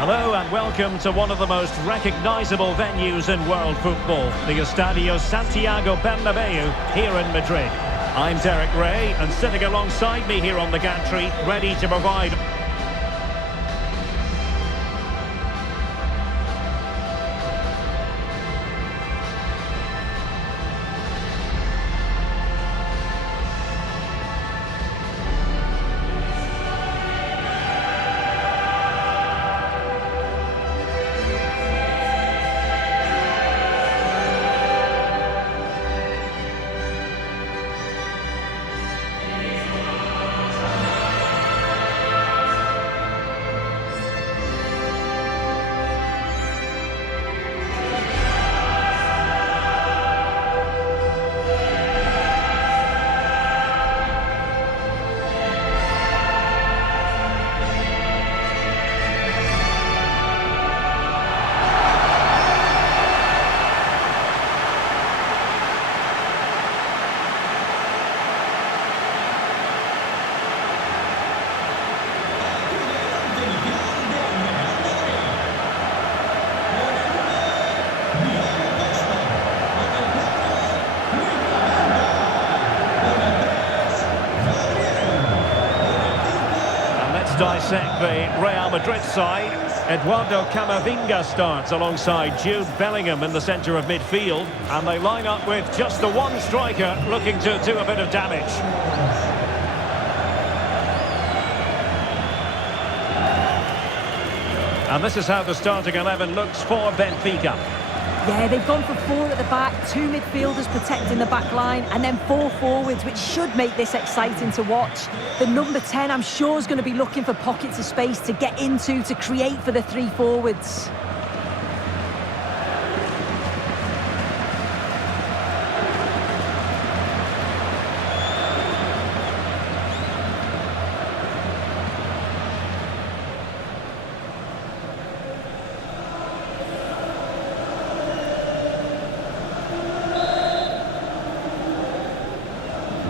Hello and welcome to one of the most recognisable venues in world football, the Estadio Santiago Bernabeu here in Madrid. I'm Derek Ray, and sitting alongside me here on the gantry, ready to provide dissect the Real Madrid side. Eduardo Camavinga starts alongside Jude Bellingham in the centre of midfield, and they line up with just the one striker looking to do a bit of damage. And this is how the starting 11 looks for Benfica. Yeah, they've gone for four at the back, two midfielders protecting the back line, and then four forwards, which should make this exciting to watch. The number 10, I'm sure, is going to be looking for pockets of space to get into, to create for the three forwards.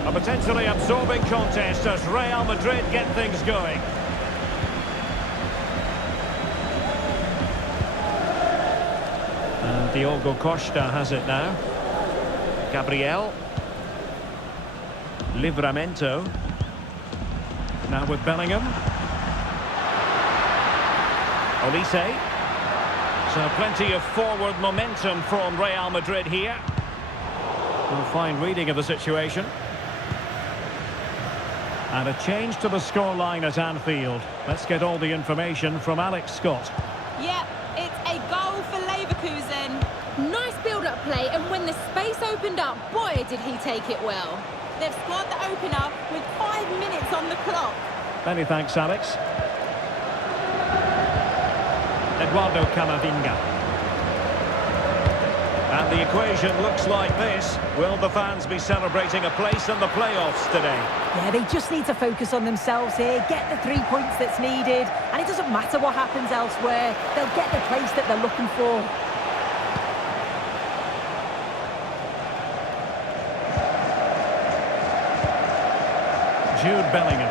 A potentially absorbing contest as Real Madrid get things going. And Diogo Costa has it now. Gabriel. Livramento. Now with Bellingham. Olise. So plenty of forward momentum from Real Madrid here. A fine reading of the situation. And a change to the scoreline at Anfield. Let's get all the information from Alex Scott. Yep, it's a goal for Leverkusen. Nice build-up play, and when the space opened up, boy, did he take it well. They've scored the opener with 5 minutes on the clock. Many thanks, Alex. Eduardo Camavinga. And the equation looks like this. Will the fans be celebrating a place in the playoffs today? Yeah, they just need to focus on themselves here, get the 3 points that's needed, and it doesn't matter what happens elsewhere. They'll get the place that they're looking for. Jude Bellingham.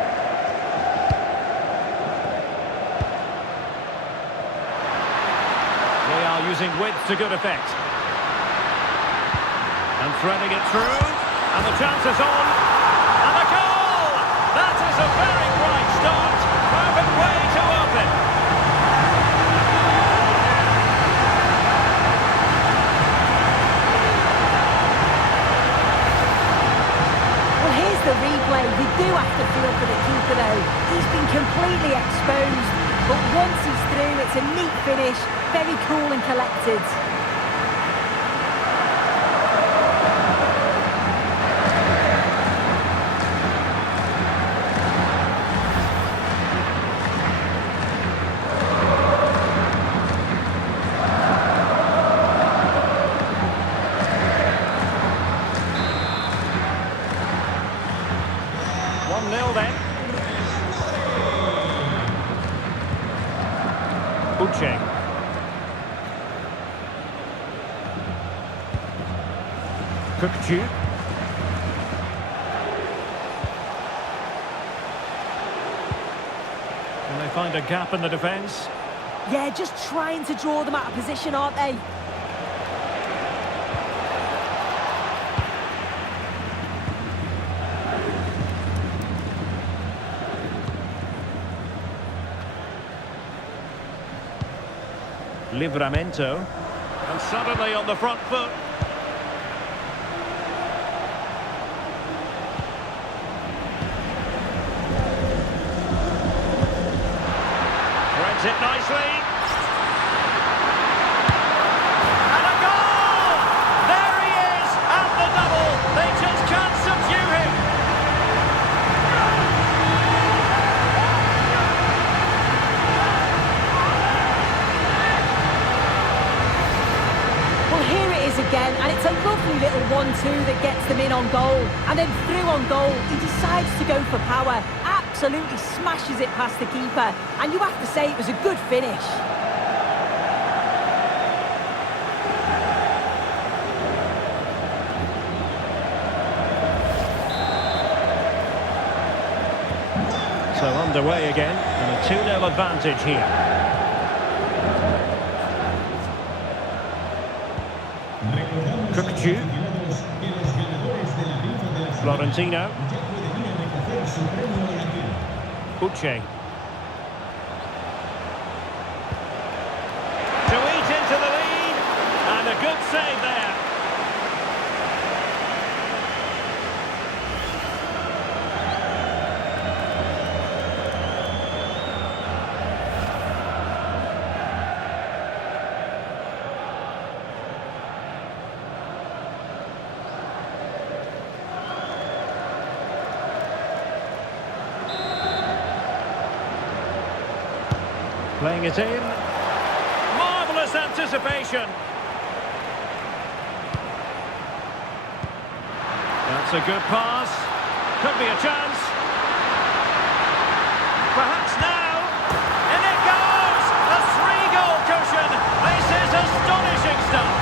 They are using width to good effect. And threading it through, and the chance is on, and a goal! That is a very bright start, perfect way to open. Well, here's the replay. We do have to feel for the keeper, though. He's been completely exposed, but once he's through, it's a neat finish, very cool and collected. Then. Uche. Cookju. Can they find a gap in the defence? Yeah, just trying to draw them out of position, aren't they? Livramento. And suddenly on the front foot. Threads it nicely. And a goal! There he is, at the double. They just can't subdue him. Well, here it is again, and it's a lovely little 1-2 that gets them in on goal. And then through on goal, he decides to go for power. Absolutely smashes it past the keeper. And you have to say it was a good finish. So underway again, and a 2-0 advantage here. Cookju. Florentino. Uche. To eat into the lead, and a good save there. Playing it in. Marvellous anticipation. That's a good pass. Could be a chance. Perhaps now. And it goes! A 3-goal cushion. This is astonishing stuff.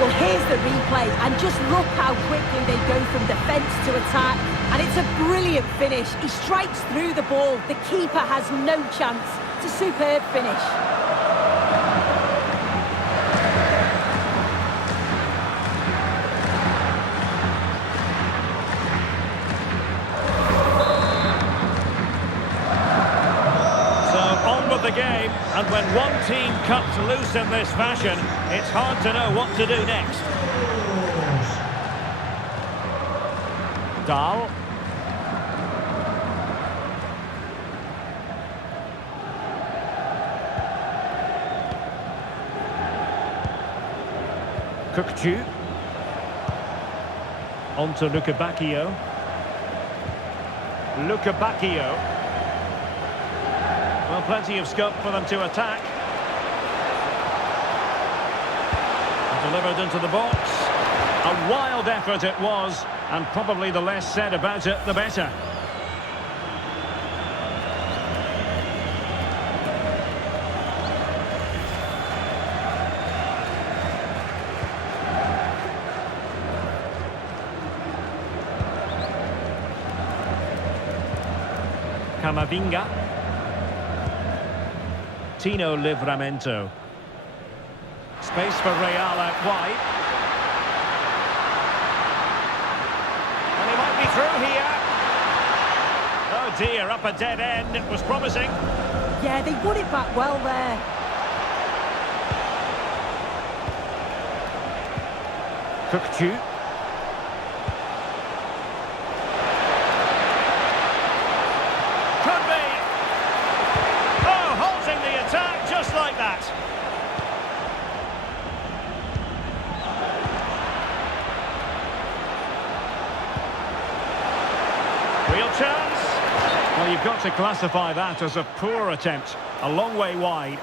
Well, here's the replay, and just look how quickly they go from defence to attack. And it's a brilliant finish. He strikes through the ball. The keeper has no chance. It's a superb finish. The game, and when one team cuts loose in this fashion, it's hard to know what to do next. Dahl. Cookju. On to Lukebakio. Well, plenty of scope for them to attack. Delivered into the box. A wild effort it was, and probably the less said about it, the better. Camavinga. Tino Livramento. Space for Real out wide. And he might be through here. Oh dear, up a dead end. It was promising. Yeah, they won it back well there. Cookju. Could be. Oh, halting the attack just like that. Real chance. Well, you've got to classify that as a poor attempt. A long way wide.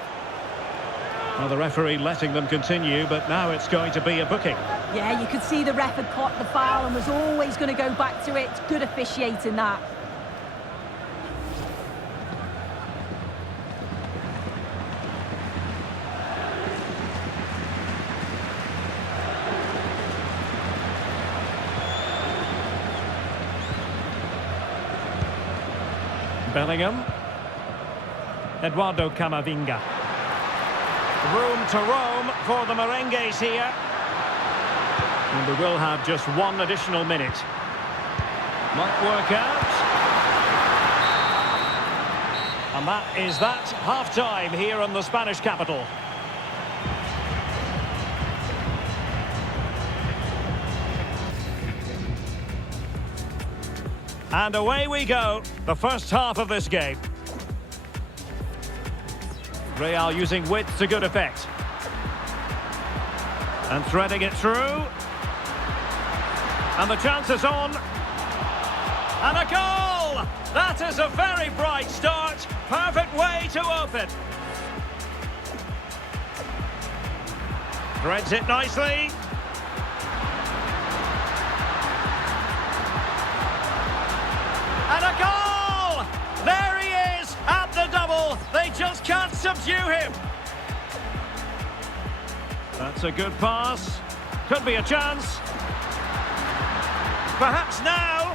Well, the referee letting them continue, but now it's going to be a booking. Yeah, you could see the ref had caught the foul and was always going to go back to it. Good officiating that. Bellingham. Eduardo Camavinga. Room to roam for the Merengues here. And we will have just one additional minute. Might work out. And that is that. Half-time here in the Spanish capital. And away we go. The first half of this game. Real using width to good effect. And threading it through. And the chance is on. And a goal! That is a very bright start. Perfect way to open. Threads it nicely. And a goal! There he is at the double. They just can't subdue him. That's a good pass. Could be a chance. Perhaps now.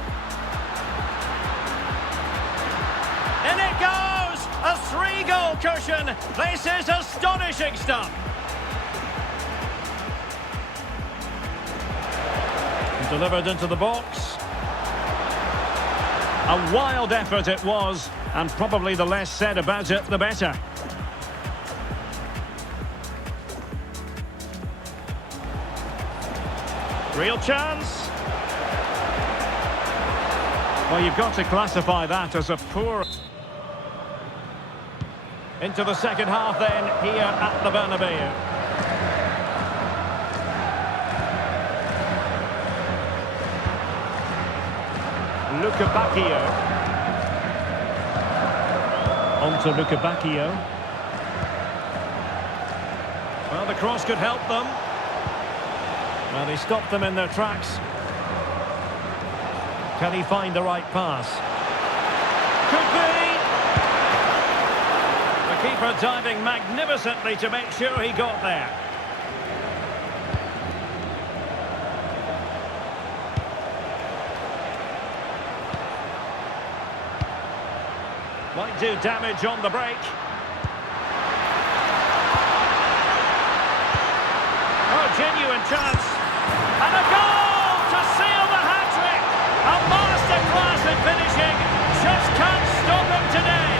In it goes! A 3-goal cushion. This is astonishing stuff. Delivered into the box. A wild effort it was, and probably the less said about it, the better. Real chance. Well, you've got to classify that as a poor... Into the second half then, here at the Bernabeu. Luca Bacchio. On to Luca Bacchio. Well, the cross could help them. Well, they stopped them in their tracks. Can he find the right pass? Could be! The keeper diving magnificently to make sure he got there. Might do damage on the break. Oh, genuine chance. And a goal to seal the hat-trick. A masterclass in finishing. Just can't stop him today.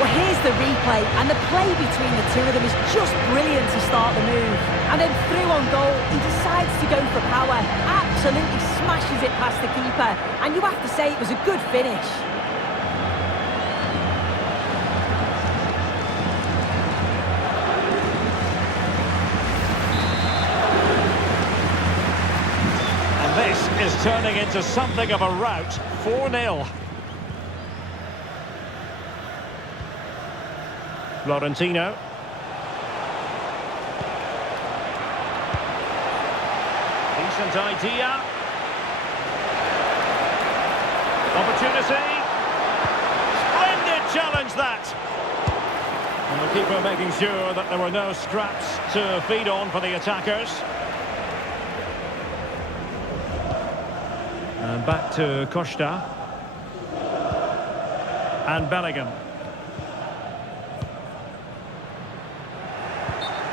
Well, here's the replay, and the play between the two of them is just brilliant to start the move. And then through on goal, he decides to go for power. Absolutely smashes it past the keeper. And you have to say it was a good finish. This is turning into something of a rout. 4-0. Florentino. Decent idea. Opportunity. Splendid challenge that. And the keeper making sure that there were no scraps to feed on for the attackers. And back to Costa. And Bellingham.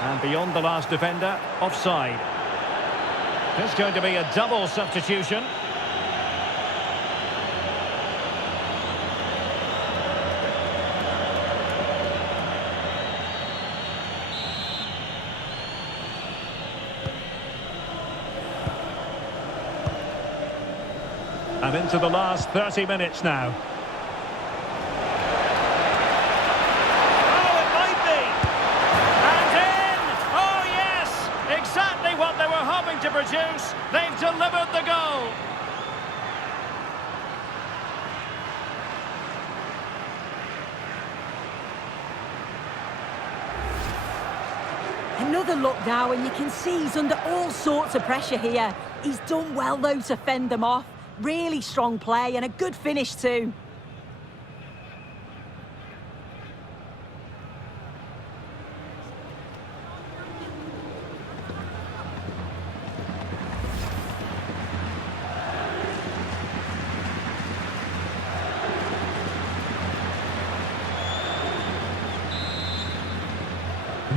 And beyond the last defender, offside. It's going to be a double substitution. And into the last 30 minutes now. Oh, it might be! And in! Oh, yes! Exactly what they were hoping to produce. They've delivered the goal. Another look now, and you can see he's under all sorts of pressure here. He's done well, though, to fend them off. Really strong play and a good finish too.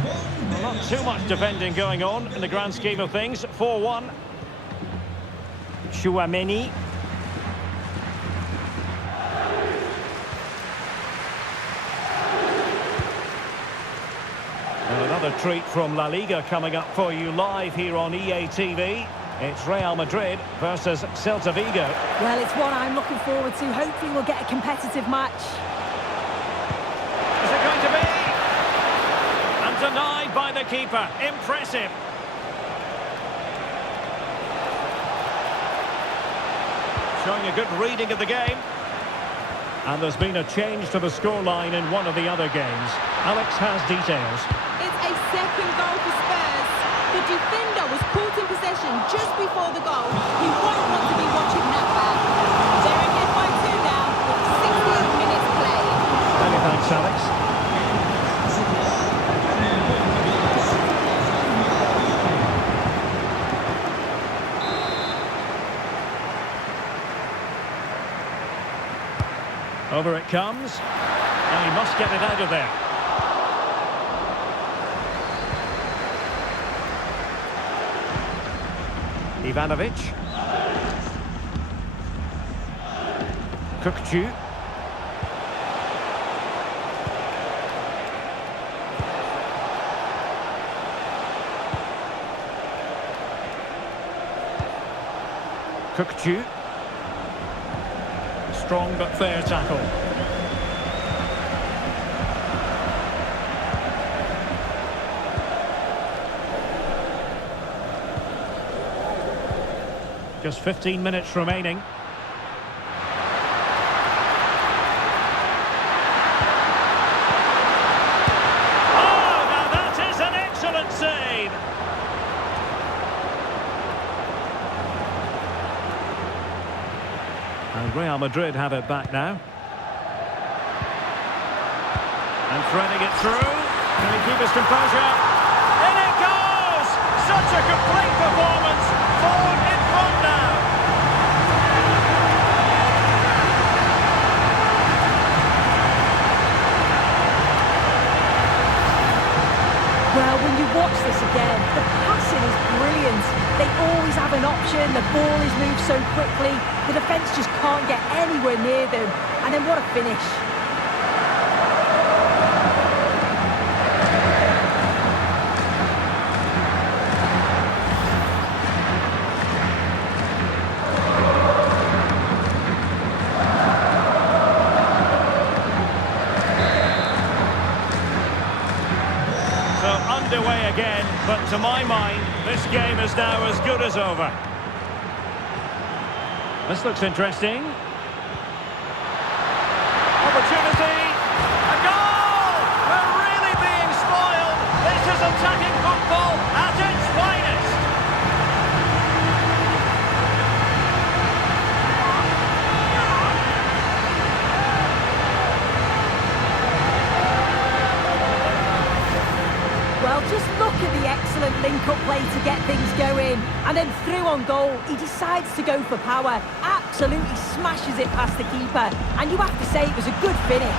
Well, not too much defending going on in the grand scheme of things. 4-1. Chouameni. And another treat from La Liga coming up for you live here on EA TV. It's Real Madrid versus Celta Vigo. Well, it's one I'm looking forward to. Hopefully we'll get a competitive match. Is it going to be? And denied by the keeper. Impressive. Showing a good reading of the game. And there's been a change to the scoreline in one of the other games. Alex has details. It's a second goal for Spurs. The defender was caught in possession just before the goal. He won't want to be watching that back. They're ahead by 2 now with 16 minutes played. Many thanks, Alex. Over it comes. And he must get it out of there. Ivanovic. Kukçu. Kukçu. Strong but fair tackle. Just 15 minutes remaining. Oh, now that is an excellent save. And Real Madrid have it back now. And threading it through. Can he keep his composure? In it goes! Such a complete performance. Forward in front now. Well, when you watch this again, the passing is brilliant. They always have an option, the ball is moved so quickly, the defence just can't get anywhere near them. And then what a finish. Underway again, but to my mind, this game is now as good as over. This looks interesting. Opportunity! A goal! We're really being spoiled! This is attacking football at its finest! Well, just look at the excellent link-up play to get things going. And then through on goal, he decides to go for power. Absolutely smashes it past the keeper. And you have to say it was a good finish.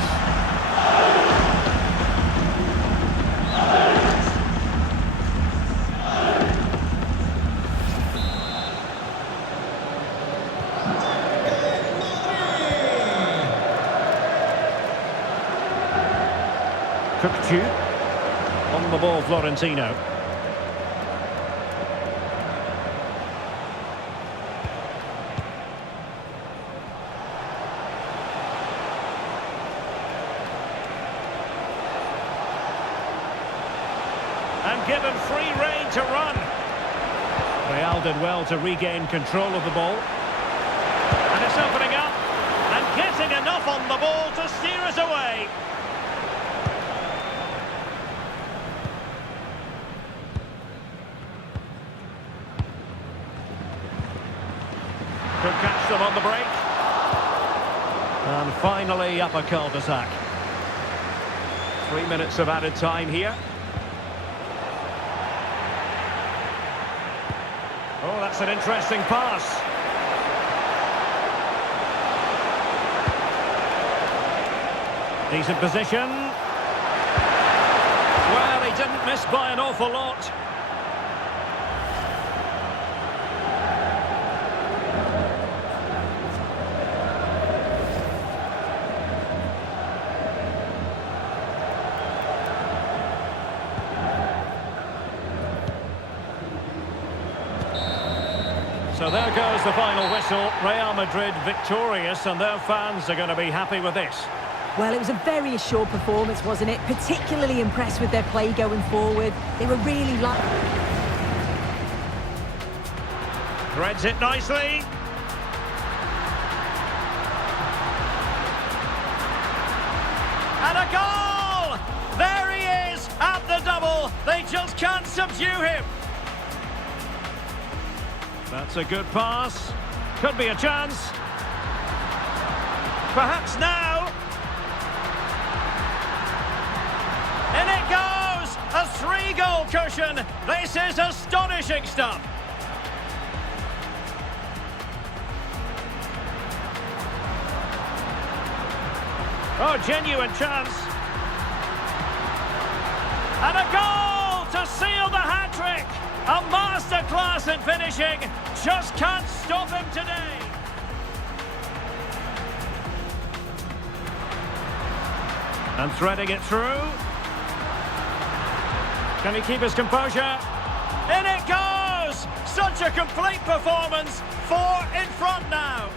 Kukçu. On the ball, Florentino. And given free rein to run. Real did well to regain control of the ball. And it's opening up. And getting enough on the ball to steer us away. Could catch them on the break. And finally up a cul-de-sac. 3 minutes of added time here. Oh, that's an interesting pass. Decent position. Well, he didn't miss by an awful lot. So there goes the final whistle. Real Madrid victorious, and their fans are going to be happy with this. Well, it was a very assured performance, wasn't it? Particularly impressed with their play going forward. They were really Threads it nicely. And a goal! There he is at the double. They just can't subdue him. That's a good pass. Could be a chance. Perhaps now. In it goes! A 3-goal cushion. This is astonishing stuff. Oh, genuine chance. And a goal to seal the hat-trick. A masterclass in finishing. Just can't stop him today. And threading it through. Can he keep his composure? In it goes! Such a complete performance. 4 in front now.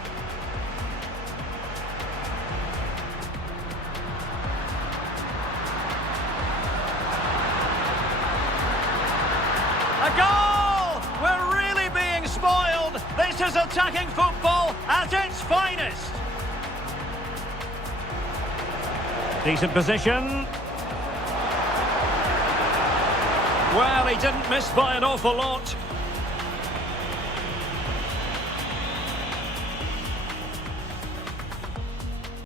A goal! We're really being spoiled. This is attacking football at its finest. Decent position. Well, he didn't miss by an awful lot.